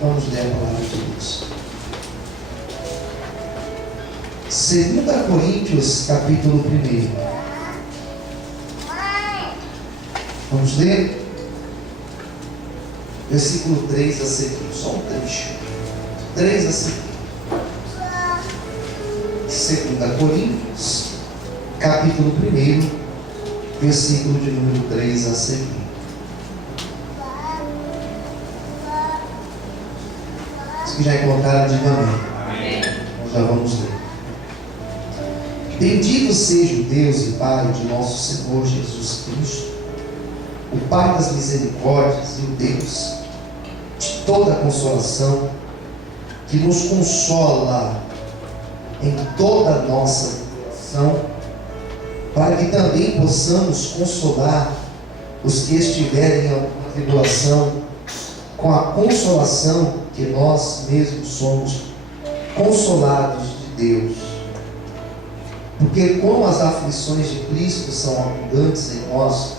Vamos ler a palavra de Deus. 2 Coríntios, capítulo 1. Vamos ler? Versículo 3 a seguir. Só um trecho. 3 a seguir. 2 Coríntios, capítulo 1, versículo de número 3 a seguir. Os que já encontraram, digam amém. Nós já vamos ler. Bendito seja o Deus e Pai de nosso Senhor Jesus Cristo, o Pai das misericórdias e o Deus de toda a consolação, que nos consola em toda a nossa tribulação, para que também possamos consolar os que estiverem em alguma tribulação, com a consolação que nós mesmos somos consolados de Deus. Porque como as aflições de Cristo são abundantes em nós,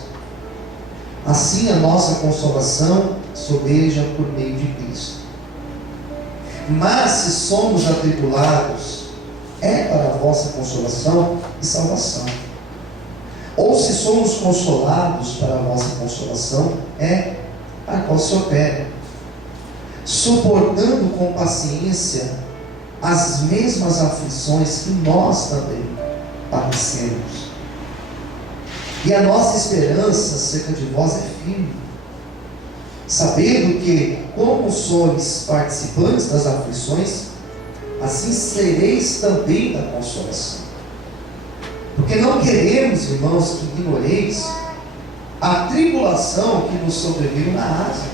assim a nossa consolação sobeja por meio de Cristo. Mas se somos atribulados, é para a vossa consolação e salvação. Ou se somos consolados, para a vossa consolação, é para a qual se opera, suportando com paciência as mesmas aflições que nós também padecemos. E a nossa esperança acerca de vós é firme, sabendo que, como sois participantes das aflições, assim sereis também da consolação. Porque não queremos, irmãos, que ignoreis a tribulação que nos sobreveio na Ásia,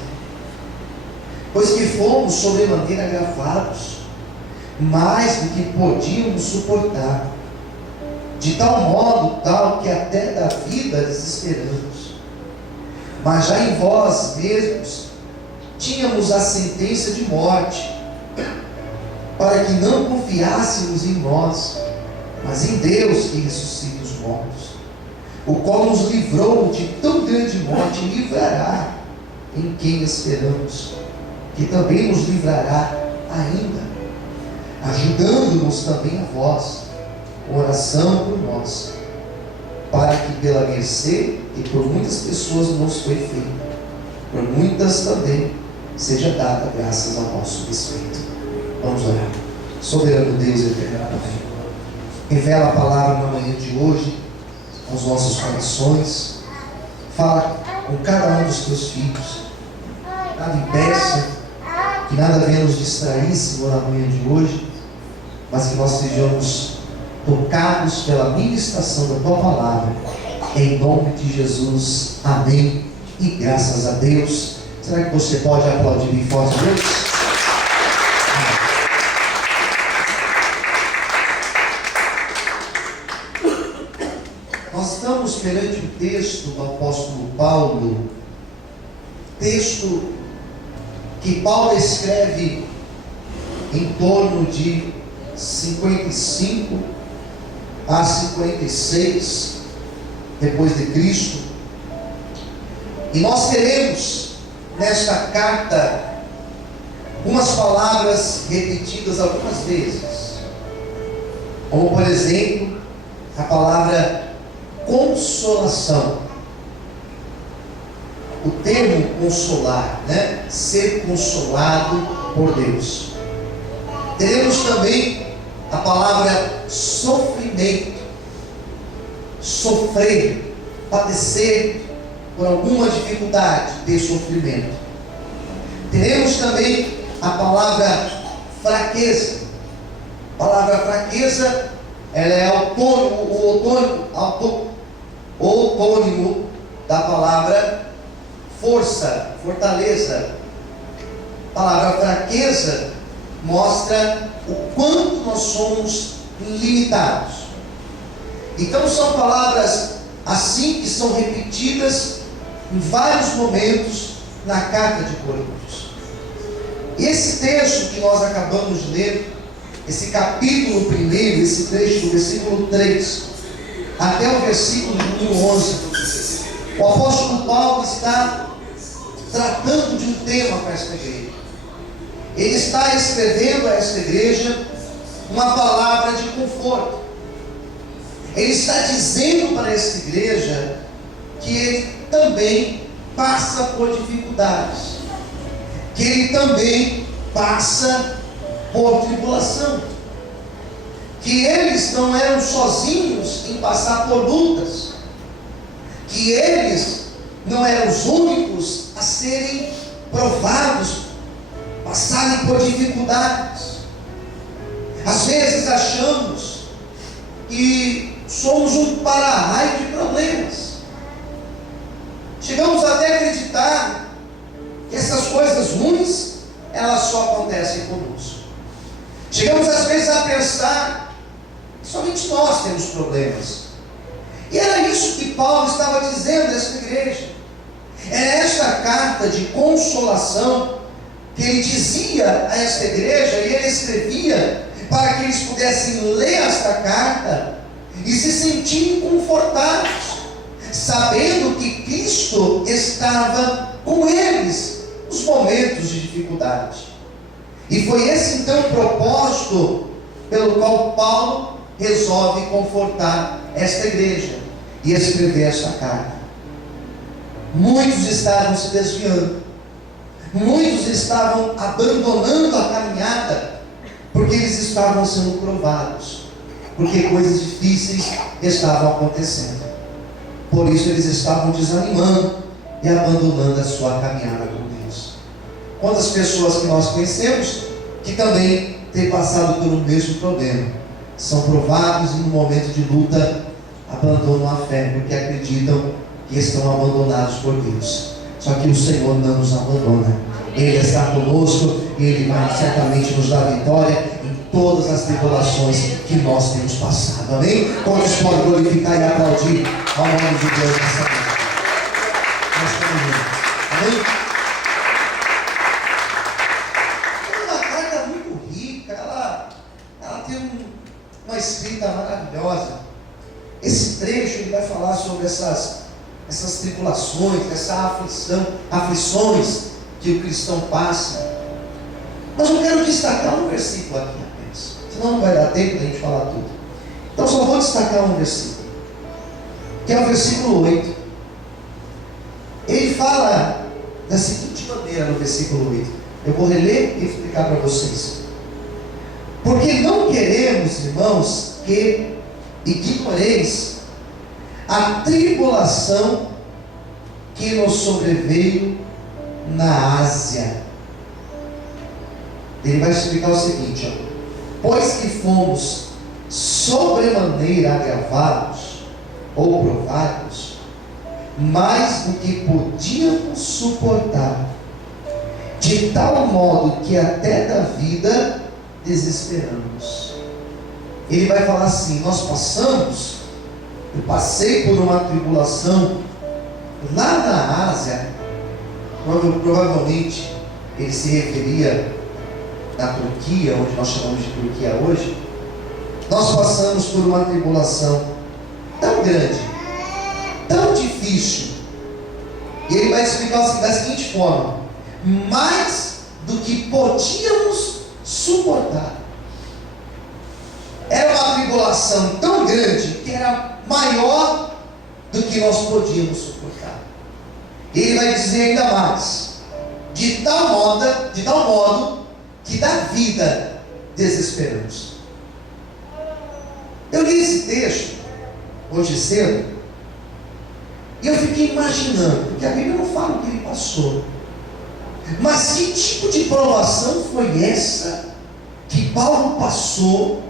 pois que fomos sobremaneira agravados, mais do que podíamos suportar, de tal modo tal que até da vida desesperamos. Mas já em vós mesmos tínhamos a sentença de morte, para que não confiássemos em nós, mas em Deus que ressuscita os mortos, o qual nos livrou de tão grande morte e livrará em quem esperamos, que também nos livrará ainda, ajudando-nos também a vós, com oração por nós, para que pela mercê que por muitas pessoas nos foi feita, por muitas também seja dada graças ao nosso respeito. Vamos orar. Soberano Deus eterno Pai, revela a palavra na manhã de hoje aos nossos corações. Fala com cada um dos teus filhos. Nada impeça, que nada venha nos distrair, Senhor, na manhã de hoje, mas que nós sejamos tocados pela ministração da tua palavra, em nome de Jesus. Amém e graças a Deus. Será que você pode aplaudir bem forte a Deus? Nós estamos perante o texto do apóstolo Paulo, texto que Paulo escreve em torno de 55 a 56 depois de Cristo. E nós teremos nesta carta umas palavras repetidas algumas vezes, como por exemplo a palavra consolação. O termo consolar, ser consolado por Deus. Teremos também a palavra sofrimento, sofrer, padecer por alguma dificuldade, ter sofrimento. Teremos também a palavra fraqueza. A palavra fraqueza, ela é autônimo da palavra força, fortaleza. A palavra fraqueza mostra o quanto nós somos limitados. Então são palavras assim que são repetidas em vários momentos na carta de Coríntios. E esse texto que nós acabamos de ler, esse capítulo 1, esse trecho do versículo 3 até o versículo número 11, o apóstolo Paulo está tratando de um tema para esta igreja. ele está escrevendo a esta igreja uma palavra de conforto. Ele está dizendo para esta igreja que ele também passa por dificuldades, que ele também passa por tribulação, que eles não eram sozinhos em passar por lutas, que eles não eram os únicos a serem provados, passarem por dificuldades. Às vezes achamos que somos um para-raio de problemas. Chegamos até a acreditar que essas coisas ruins, elas só acontecem conosco. Chegamos às vezes a pensar que somente nós temos problemas. E era isso que Paulo estava dizendo a esta igreja. Era esta carta de consolação que ele dizia a esta igreja, e ele escrevia para que eles pudessem ler esta carta e se sentirem confortados, sabendo que Cristo estava com eles nos momentos de dificuldade. E foi esse então o propósito pelo qual Paulo resolve confortar esta igreja e escrever esta carta. Muitos estavam se desviando, muitos estavam abandonando a caminhada, porque eles estavam sendo provados, porque coisas difíceis estavam acontecendo. Por isso eles estavam desanimando e abandonando a sua caminhada com Deus. Quantas pessoas que nós conhecemos que também têm passado pelo mesmo problema, são provados e no momento de luta abandonam a fé, porque acreditam que estão abandonados por Deus. Só que o Senhor não nos abandona. Ele está conosco e Ele vai certamente nos dar vitória em todas as tribulações que nós temos passado. Amém? Todos podem glorificar e aplaudir ao nome de Deus nessa manhã. Amém? É uma carta muito rica. Ela tem uma escrita maravilhosa. Esse trecho ele vai falar sobre essas tribulações, aflições que o cristão passa. Mas eu quero destacar um versículo aqui apenas, senão não vai dar tempo de a gente falar tudo. Então só vou destacar um versículo, que é o versículo 8. Ele fala da seguinte maneira no versículo 8. Eu vou reler e explicar para vocês. Porque não queremos, irmãos, que ignoreis a tribulação que nos sobreveio na Ásia. Ele vai explicar o seguinte, pois que fomos sobremaneira agravados ou provados, mais do que podíamos suportar, de tal modo que até da vida desesperamos. Ele vai falar assim, eu passei por uma tribulação lá na Ásia. Provavelmente ele se referia na Turquia, onde nós chamamos de Turquia hoje. Nós passamos por uma tribulação tão grande, tão difícil, e ele vai explicar da seguinte forma: mais do que podíamos suportar. Era uma tribulação tão grande que era maior do que nós podíamos suportar. Ele vai dizer ainda mais: de tal modo que da vida desesperamos. Eu li esse texto hoje cedo e eu fiquei imaginando, porque a Bíblia não fala o que ele passou, mas que tipo de provação foi essa que Paulo passou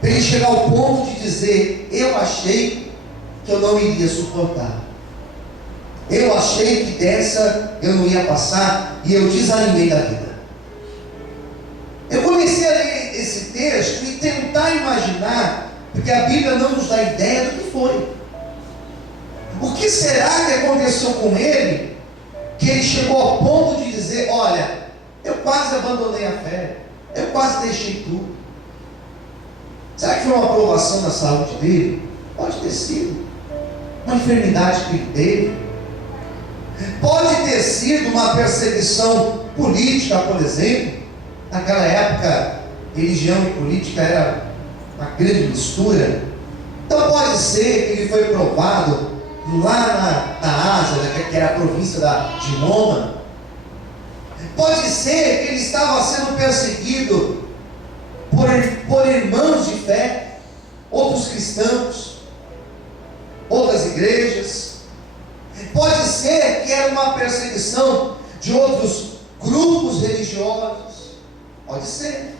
para ele chegar ao ponto de dizer: eu achei que eu não iria suportar, eu achei que dessa eu não ia passar, e eu desanimei da vida. Eu comecei a ler esse texto e tentar imaginar, porque a Bíblia não nos dá ideia do que foi. O que será que aconteceu com ele, que ele chegou ao ponto de dizer: olha, eu quase abandonei a fé, eu quase deixei tudo. Será que foi uma provação na saúde dele? Pode ter sido. Uma enfermidade que ele teve. Pode ter sido uma perseguição política, por exemplo. Naquela época, religião e política era uma grande mistura. Então pode ser que ele foi provado lá na Ásia, que era a província de Roma. Pode ser que ele estava sendo perseguido por irmãos de fé, outros cristãos, outras igrejas. Pode ser que era uma perseguição de outros grupos religiosos. Pode ser.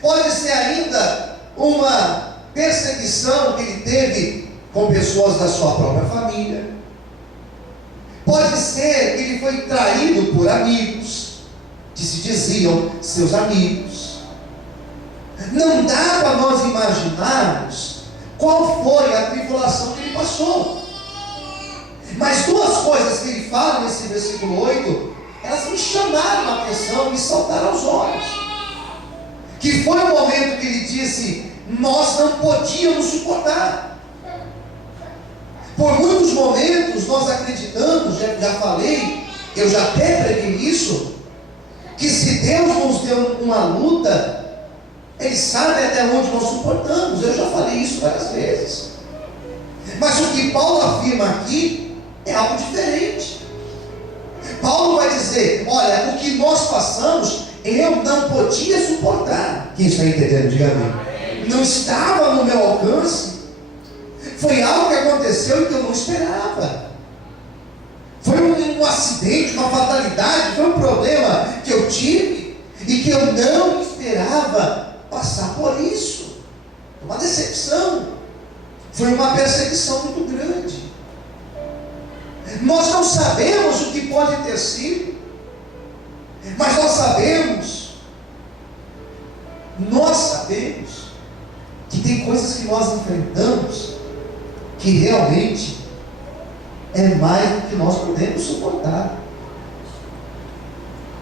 Pode ser ainda uma perseguição que ele teve com pessoas da sua própria família. Pode ser que ele foi traído por amigos, que se diziam seus amigos. Não dá para nós imaginarmos qual foi a tribulação que ele passou. Mas duas coisas que ele fala nesse versículo 8, elas me chamaram a atenção, me saltaram aos olhos. Que foi o momento que ele disse: nós não podíamos suportar. Por muitos momentos nós acreditamos, já falei, eu já até preguei isso, que se Deus nos deu uma luta, Ele sabe até onde nós suportamos. Eu já falei isso várias vezes. Mas o que Paulo afirma aqui é algo diferente. Paulo vai dizer: olha, o que nós passamos, eu não podia suportar. Quem está entendendo? Diga amém. Não estava no meu alcance. Foi algo que aconteceu e que eu não esperava. Foi um acidente, uma fatalidade, foi um problema que eu tive e que eu não esperava passar por isso. Uma decepção. Foi uma perseguição muito grande. Nós não sabemos o que pode ter sido, mas nós sabemos que tem coisas que nós enfrentamos que realmente é mais do que nós podemos suportar.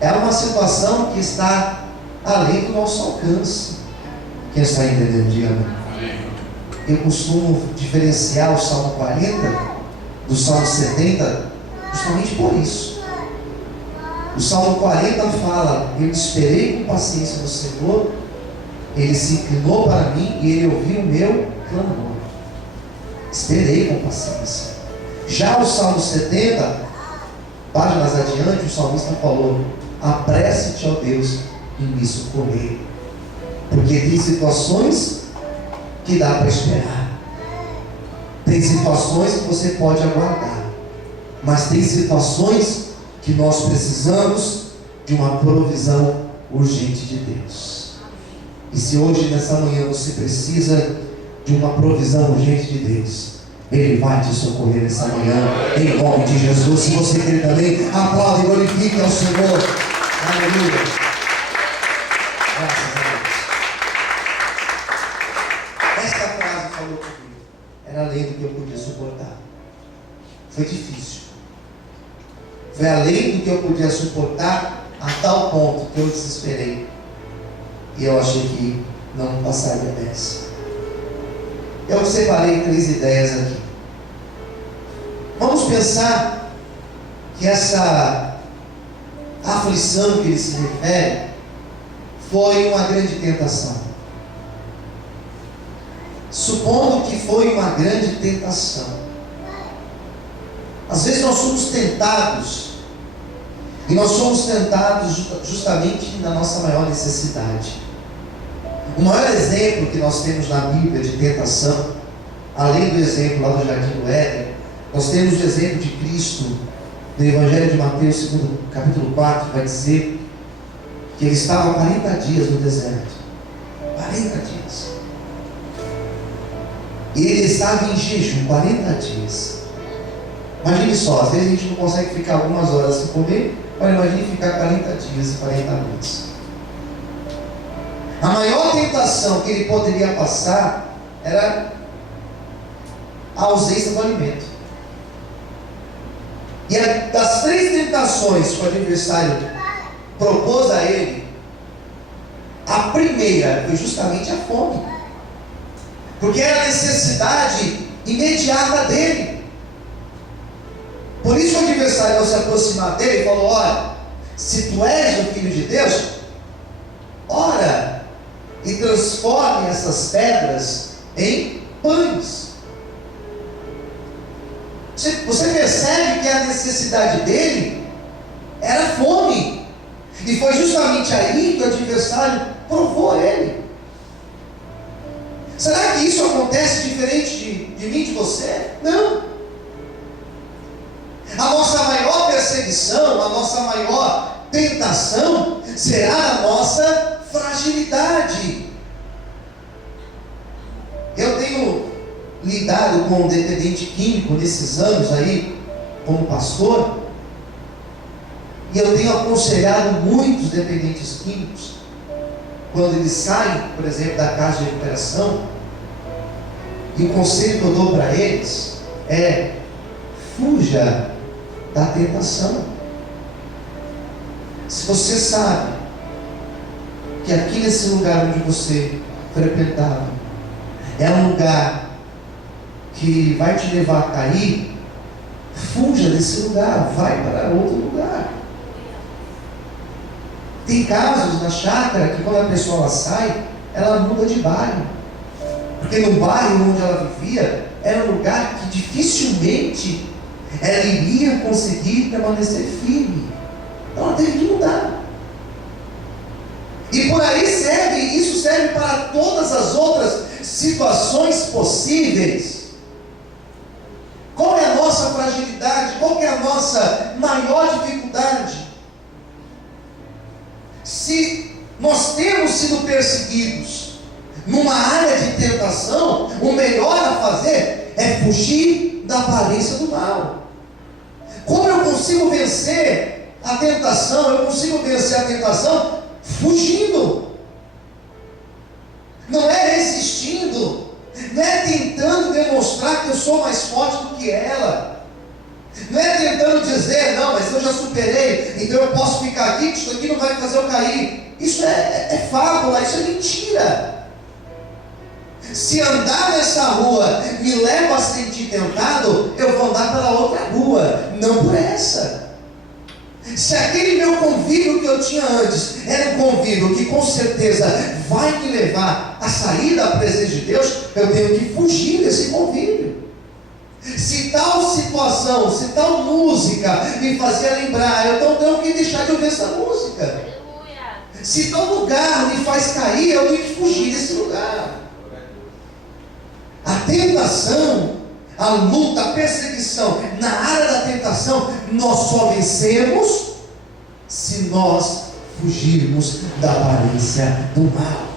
É uma situação que está além do nosso alcance. Quem está entendendo? Diga-me. Eu costumo diferenciar o Salmo 40 do Salmo 70 justamente por isso. O Salmo 40 fala: eu esperei com paciência no Senhor, Ele se inclinou para mim e Ele ouviu o meu clamor. Esperei com paciência. Já o Salmo 70, páginas adiante, o salmista falou: apresse-te, ó Deus, em me socorrer. Porque tem situações que dá para esperar. Tem situações que você pode aguardar. Mas tem situações que nós precisamos de uma provisão urgente de Deus. E se hoje, nessa manhã, você precisa de uma provisão urgente de Deus, Ele vai te socorrer nessa manhã, em nome de Jesus. Se você quer também, aplaude e glorifique ao Senhor. Aleluia. Graças a Deus. Esta frase falou comigo. Era além do que eu podia suportar. Foi difícil. Foi além do que eu podia suportar, a tal ponto que eu desesperei. E eu achei que não passaria dessa. Eu separei 3 ideias aqui. Vamos pensar que essa aflição que ele se refere foi uma grande tentação. Supondo que foi uma grande tentação. Às vezes nós somos tentados, e nós somos tentados justamente na nossa maior necessidade. O maior exemplo que nós temos na Bíblia de tentação, além do exemplo lá do Jardim do Éden, nós temos o exemplo de Cristo, no Evangelho de Mateus, capítulo 4, vai dizer que ele estava 40 dias no deserto. 40 dias. E ele estava em jejum 40 dias. Imagine só, às vezes a gente não consegue ficar algumas horas sem comer, mas imagine ficar 40 dias e 40 noites. A maior tentação que ele poderia passar era a ausência do alimento. E das 3 tentações que o adversário propôs a ele, a primeira foi justamente a fome, porque era a necessidade imediata dele. Por isso o adversário, ao se aproximar dele, falou: olha, se tu és o Filho de Deus, e transforme essas pedras em pães. Você percebe que a necessidade dele era fome, e foi justamente aí que o adversário provou ele. Será que isso acontece diferente de mim e de você? Não. A nossa maior perseguição, a nossa maior tentação será a nossa fragilidade. Eu tenho lidado com o dependente químico nesses anos aí, como pastor, e eu tenho aconselhado muitos dependentes químicos, quando eles saem, por exemplo, da casa de recuperação, e o conselho que eu dou para eles é: fuja da tentação. Se você sabe que aqui nesse lugar onde você frequentava é um lugar que vai te levar a cair, fuja desse lugar, vai para outro lugar. Tem casos na chácara que quando a pessoa ela sai, ela muda de bairro, porque no bairro onde ela vivia era um lugar que dificilmente ela iria conseguir permanecer firme. Então ela teve que mudar. E por aí isso serve para todas as outras situações possíveis. Qual é a nossa fragilidade? Qual é a nossa maior dificuldade? Se nós temos sido perseguidos numa área de tentação, o melhor a fazer é fugir da aparência do mal. Como eu consigo vencer a tentação? Eu consigo vencer a tentação fugindo. Não é resistindo, não é tentando demonstrar que eu sou mais forte do que ela, não é tentando dizer, não, mas eu já superei, então eu posso ficar aqui, que isso aqui não vai fazer eu cair. Isso é fábula, isso é mentira. Se andar nessa rua me leva a sentir tentado, eu vou andar pela outra rua, não por essa. Se aquele meu convívio que eu tinha antes era um convívio que com certeza vai me levar a sair da presença de Deus, eu tenho que fugir desse convívio. Se tal situação, se tal música me fazia lembrar, eu tenho que deixar de ouvir essa música. Se tal lugar me faz cair, eu tenho que fugir desse lugar. A tentação, a luta, a perseguição, na área da tentação, nós só vencemos se nós fugirmos da aparência do mal.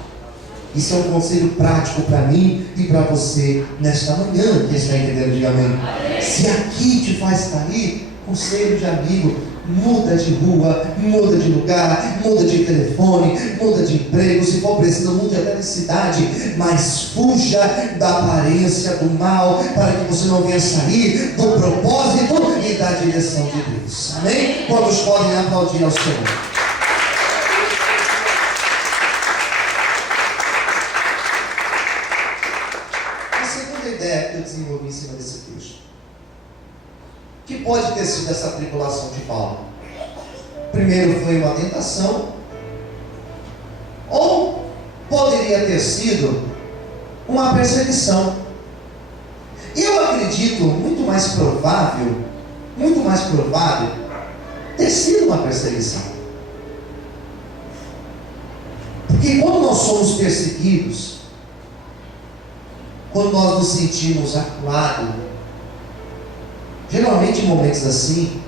Isso é um conselho prático para mim e para você nesta manhã. Quem está entendendo, diga amém. Se aqui te faz cair, conselho de amigo: muda de rua, muda de lugar, muda de telefone, muda de emprego, se for preciso, mude até de cidade, mas fuja da aparência do mal, para que você não venha sair do propósito e da direção de Deus. Amém? Quantos podem aplaudir ao Senhor? A segunda ideia que eu desenvolvi em cima desse texto, que pode ter sido essa tribulação de Paulo. Primeiro foi uma tentação, ou poderia ter sido uma perseguição. Eu acredito muito mais provável ter sido uma perseguição. Porque quando nós somos perseguidos, quando nós nos sentimos acuados, geralmente em momentos assim,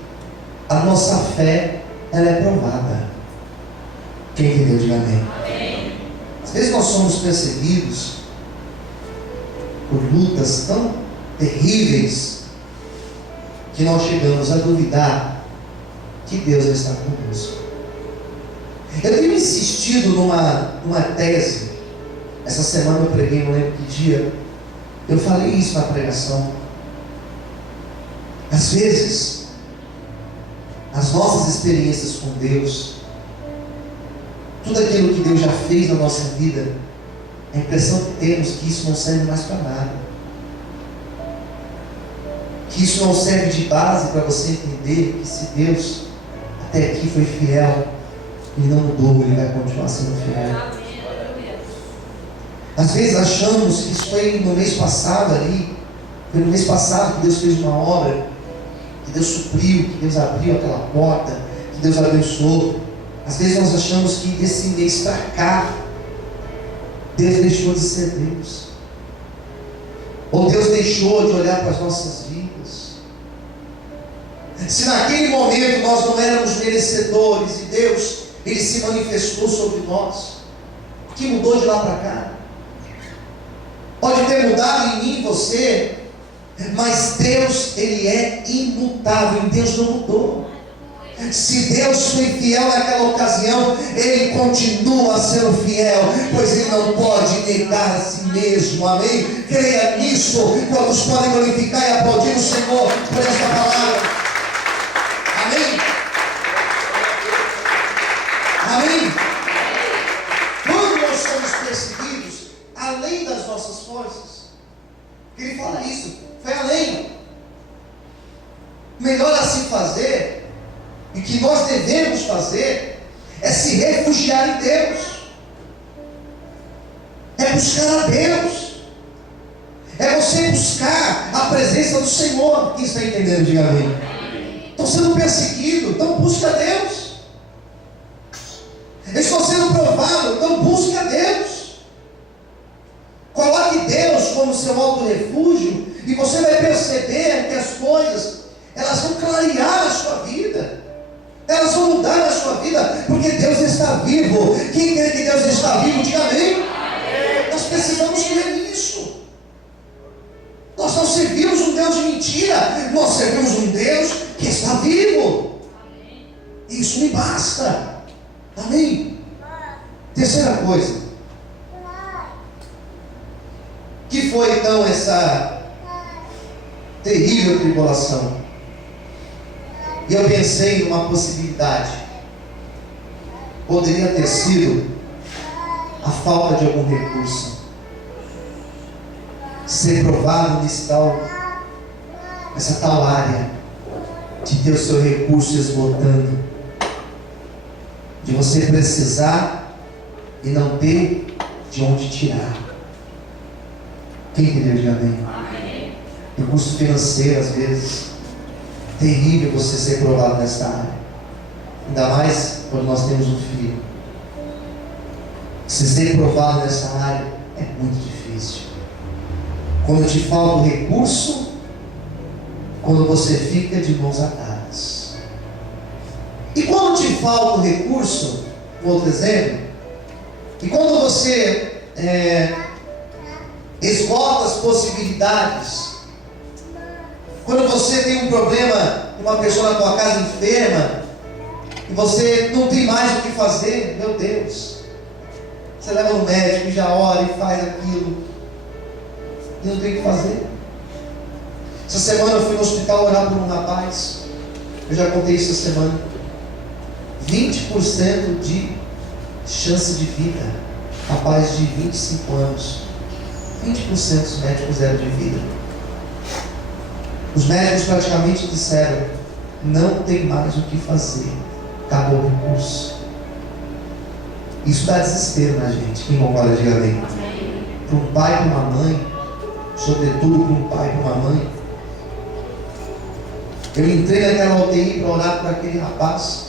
a nossa fé, ela é provada. Quem entendeu, diga amém. Amém. Às vezes nós somos perseguidos por lutas tão terríveis que nós chegamos a duvidar que Deus está conosco. Eu tenho insistido numa tese. Essa semana eu preguei, não lembro que dia, eu falei isso na pregação. Às vezes, as nossas experiências com Deus, tudo aquilo que Deus já fez na nossa vida, a impressão que temos que isso não serve mais para nada, que isso não serve de base para você entender que se Deus até aqui foi fiel, Ele não mudou, Ele vai continuar sendo fiel. Às vezes achamos que isso foi no mês passado ali, foi no mês passado que Deus fez uma obra, que Deus supriu, que Deus abriu aquela porta, que Deus abençoou. Às vezes nós achamos que desse mês para cá, Deus deixou de ser Deus, ou Deus deixou de olhar para as nossas vidas. Se naquele momento nós não éramos merecedores e Deus, Ele se manifestou sobre nós, o que mudou de lá para cá? Pode ter mudado em mim, você, mas Deus, Ele é imutável, e Deus não mudou. Se Deus foi fiel naquela ocasião, Ele continua sendo fiel, pois Ele não pode negar a si mesmo, amém? Creia nisso. Quantos podem glorificar e aplaudir o Senhor por esta palavra? Amém? Amém? Quando nós somos perseguidos, além das nossas forças, Ele fala isso, foi além. Melhor a se fazer, e que nós devemos fazer, é se refugiar em Deus, é buscar a Deus, é você buscar a presença do Senhor. Quem está entendendo, diga amém. Estou sendo perseguido, então busca a Deus. Estou sendo provado, então busca a Deus. Coloque Deus como seu alto refúgio, e você vai perceber que as coisas, elas vão clarear a sua vida, elas vão mudar na sua vida, porque Deus está vivo. Quem crê que Deus está vivo, diga amém. Nós precisamos crer nisso. Nós não servimos um Deus de mentira, nós servimos um Deus que está vivo. Isso me basta. Amém. Terceira coisa, que foi então essa terrível tribulação? E eu pensei numa possibilidade. Poderia ter sido a falta de algum recurso. Ser provado nessa tal área, de ter o seu recurso esgotando, de você precisar e não ter de onde tirar. Quem entendeu? Diga amém. Recurso financeiro, às vezes, terrível você ser provado nessa área, ainda mais quando nós temos um filho. Se ser provado nessa área é muito difícil. Quando te falta o recurso, quando você fica de mãos atadas. E quando te falta o recurso, outro exemplo, e quando você esgota as possibilidades, quando você tem um problema, uma pessoa na tua casa enferma, e você não tem mais o que fazer, meu Deus, você leva no médico e já ora e faz aquilo, e não tem o que fazer. Essa semana eu fui no hospital orar por um rapaz, eu já contei isso essa semana, 20% de chance de vida, rapaz de 25 anos, 20% dos médicos deram de vida. Os médicos praticamente disseram: não tem mais o que fazer, acabou o recurso. Isso dá desespero na gente. Quem concorda, diga amém. Para um pai e para uma mãe, sobretudo para um pai e para uma mãe. Eu entrei naquela UTI para orar por aquele rapaz.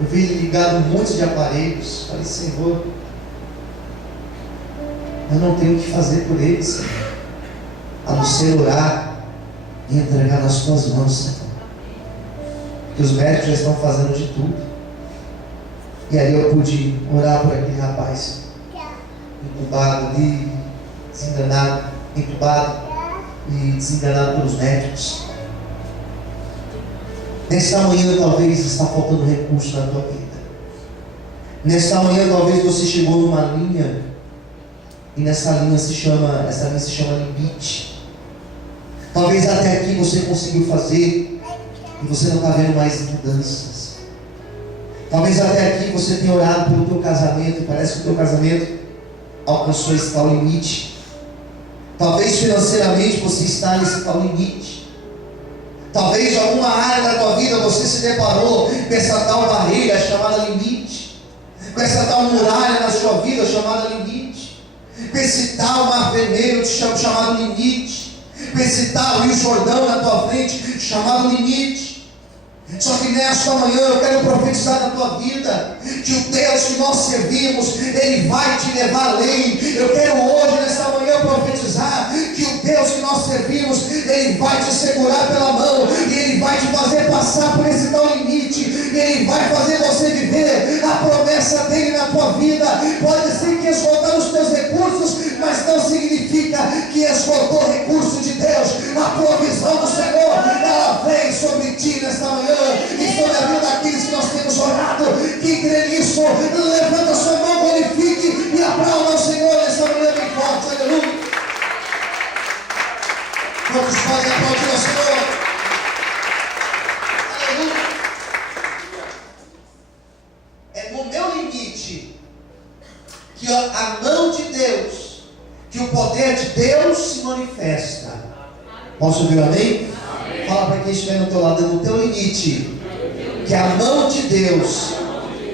Eu vi ele ligado um monte de aparelhos. Falei: Senhor, eu não tenho o que fazer por ele, Senhor, a não ser orar e entregar nas tuas mãos, Senhor. Porque os médicos já estão fazendo de tudo. E aí eu pude orar por aquele rapaz, entubado ali, desenganado, entubado e desenganado pelos médicos. Nesta manhã talvez está faltando recurso na tua vida. Nesta manhã talvez você chegou numa linha, e essa linha se chama limite. Talvez até aqui você conseguiu fazer e você não está vendo mais mudanças. Talvez até aqui você tenha orado pelo teu casamento e parece que o teu casamento alcançou esse tal limite. Talvez financeiramente você está nesse tal limite. Talvez em alguma área da tua vida você se deparou com essa tal barreira chamada limite, com essa tal muralha na sua vida chamada limite. com esse tal mar vermelho chamado limite, com esse tal Rio Jordão na tua frente chamado limite. Só que nesta manhã eu quero profetizar na tua vida que o Deus que nós servimos, Ele vai te levar além. Eu quero hoje, nesta manhã, profetizar que o Deus que nós servimos, Ele vai te segurar pela mão e Ele vai te fazer passar por esse tal limite, e Ele vai fazer você viver a promessa dEle na tua vida. Pode ser que esgotar os teus recursos, mas não significa que esgotou o recurso de Deus. A provisão do Senhor, ela vem sobre ti nesta manhã e sobre a vida daqueles que nós temos orado. Que crê nisso, levanta sua mão, glorifique e aplauda ao Senhor nesta manhã bem forte. Aleluia. Quantos podem aplaudir ao Senhor? Aleluia. É no meu limite que a mão de Deus, que o poder de Deus se manifesta. Posso ouvir amém? Amém. Fala para quem estiver no teu lado, é no teu limite que a mão de Deus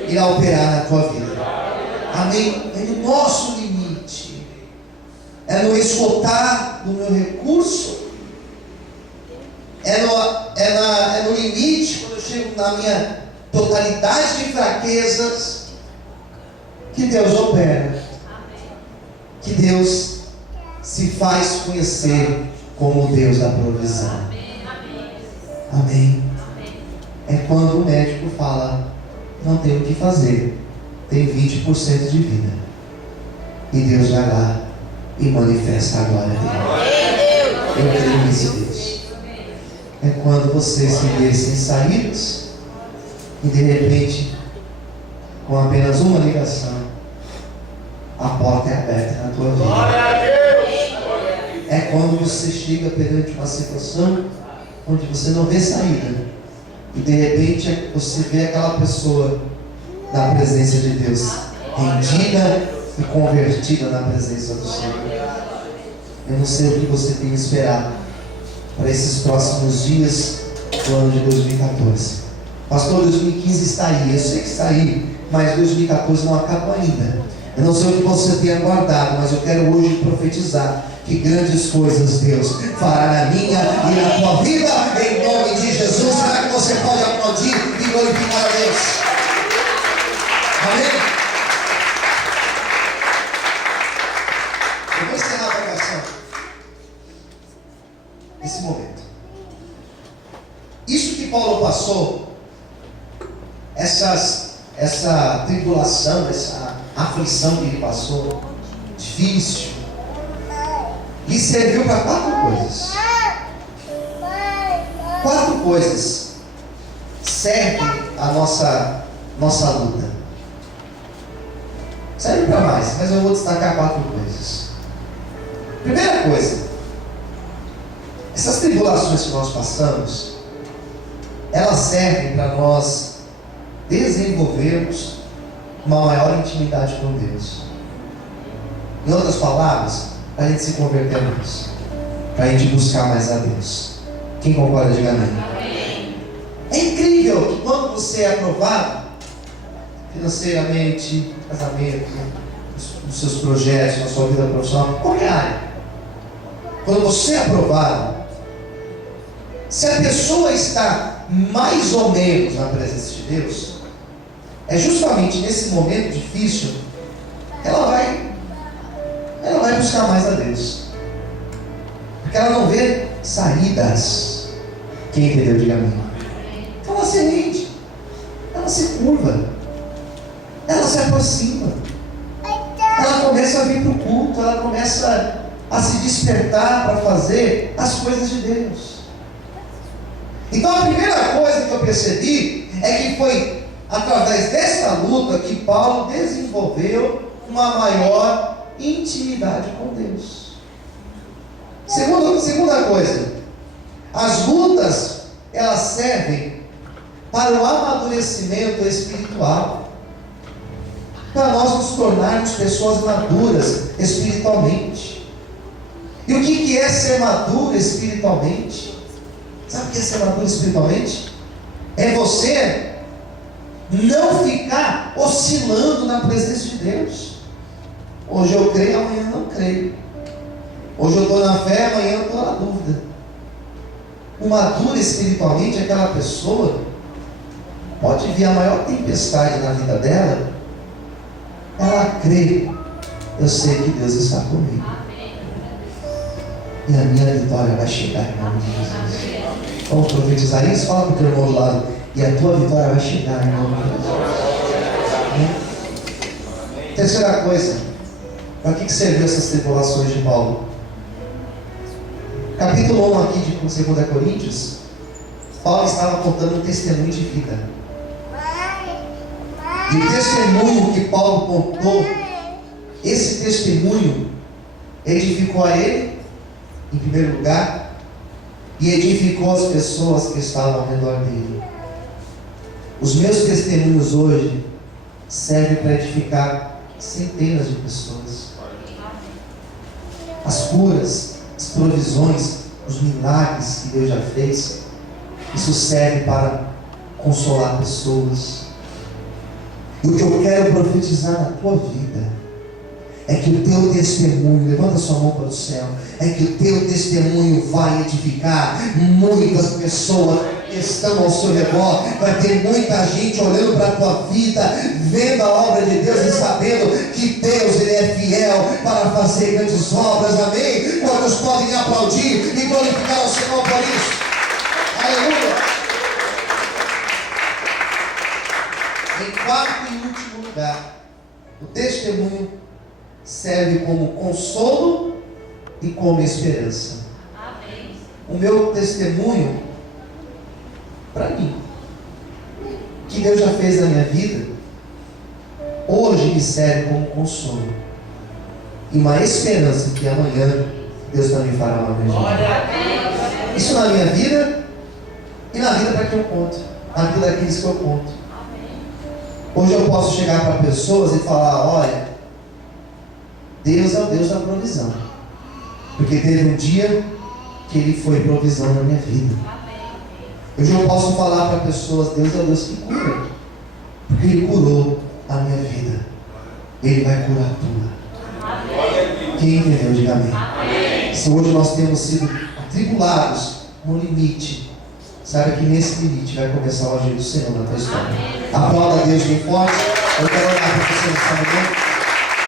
irá operar na tua vida. Amém? É no nosso limite, é no esgotar do meu recurso, é no limite, quando eu chego na minha totalidade de fraquezas, que Deus opera, que Deus se faz conhecer como o Deus da provisão. Amém. É quando o médico fala, não tem o que fazer, tem 20% de vida, e Deus vai lá e manifesta a glória dele. Eu creio nesse Deus. É quando você se vê sem saídas e de repente, com apenas uma ligação, a porta é aberta na tua vida. É quando você chega perante uma situação onde você não vê saída e de repente você vê aquela pessoa na presença de Deus, rendida e convertida na presença do Senhor. Eu não sei o que você tem esperado para esses próximos dias do ano de 2014. Pastor, 2015 está aí, eu sei que está aí, mas 2014 não acabou ainda. Eu não sei o que você tem aguardado, mas eu quero hoje profetizar que grandes coisas Deus fará na minha e na tua vida, em nome de Jesus. Será que você pode aplaudir e glorificar a Deus? Amém? Eu vou encerrar a pregação nesse momento. Isso que Paulo passou, essa tribulação, essa aflição que ele passou, difícil, lhe serviu para 4 coisas. 4 coisas servem a nossa luta. Serve para mais, mas eu vou destacar 4 coisas. Primeira coisa, essas tribulações que nós passamos, elas servem para nós desenvolvermos uma maior intimidade com Deus. Em outras palavras, para a gente se converter a Deus, para a gente buscar mais a Deus. Quem concorda, diga amém. Amém. É incrível que quando você é aprovado financeiramente, casamento, nos seus projetos, na sua vida profissional, qualquer área, quando você é aprovado, se a pessoa está mais ou menos na presença de Deus, é justamente nesse momento difícil ela vai buscar mais a Deus, porque ela não vê saídas. Quem entendeu, diga amém. Então ela se rende, ela se curva, ela se aproxima, ela começa a vir para o culto, ela começa a se despertar para fazer as coisas de Deus. Então a primeira coisa que eu percebi é que foi através dessa luta que Paulo desenvolveu uma maior intimidade com Deus. Segunda coisa, as lutas, elas servem para o amadurecimento espiritual, para nós nos tornarmos pessoas maduras espiritualmente. E o que é ser maduro espiritualmente? Sabe o que é ser maduro espiritualmente? É você não ficar oscilando na presença de Deus. Hoje eu creio, amanhã não creio. Hoje eu estou na fé, amanhã eu estou na dúvida. O maduro espiritualmente é aquela pessoa, pode vir a maior tempestade na vida dela, ela crê, eu sei que Deus está comigo. E a minha vitória vai chegar em nome de Jesus. Vamos profetizar isso? Fala para o teu irmão do lado. E a tua vitória vai chegar em nome de Jesus. Terceira coisa, para que serviu essas tribulações de Paulo? Capítulo 1 aqui de 2 Coríntios, Paulo estava contando um testemunho de vida. E o testemunho que Paulo contou, esse testemunho edificou a ele, em primeiro lugar, e edificou as pessoas que estavam ao redor dele. Os meus testemunhos hoje servem para edificar centenas de pessoas. As curas, as provisões, os milagres que Deus já fez, isso serve para consolar pessoas. E o que eu quero profetizar na tua vida é que o teu testemunho, levanta sua mão para o céu, é que o teu testemunho vai edificar muitas pessoas que estão ao seu redor. Vai ter muita gente olhando para a tua vida, vendo a obra de Deus e sabendo que Deus, Ele é fiel para fazer grandes obras, amém? Quantos podem aplaudir e glorificar o Senhor por isso? Aleluia! Em quarto e último lugar, o testemunho serve como consolo e como esperança. Amém. O meu testemunho, para mim, que Deus já fez na minha vida, hoje me serve como consolo e uma esperança que amanhã Deus também fará uma grande obra. Isso na minha vida e na vida para quem eu conto, na vida daqueles que eu conto. Hoje eu posso chegar para pessoas e falar: olha, Deus é o Deus da provisão, porque teve um dia que Ele foi provisão na minha vida. Hoje eu posso falar para pessoas: Deus é o Deus que cura, porque Ele curou a minha vida, Ele vai curar a tua. Quem entendeu, diga amém. Se hoje nós temos sido atribulados no limite, saiba que nesse limite vai começar o agir do Senhor na tua história. Aplauda a Deus bem forte. Eu quero orar para você nessa manhã.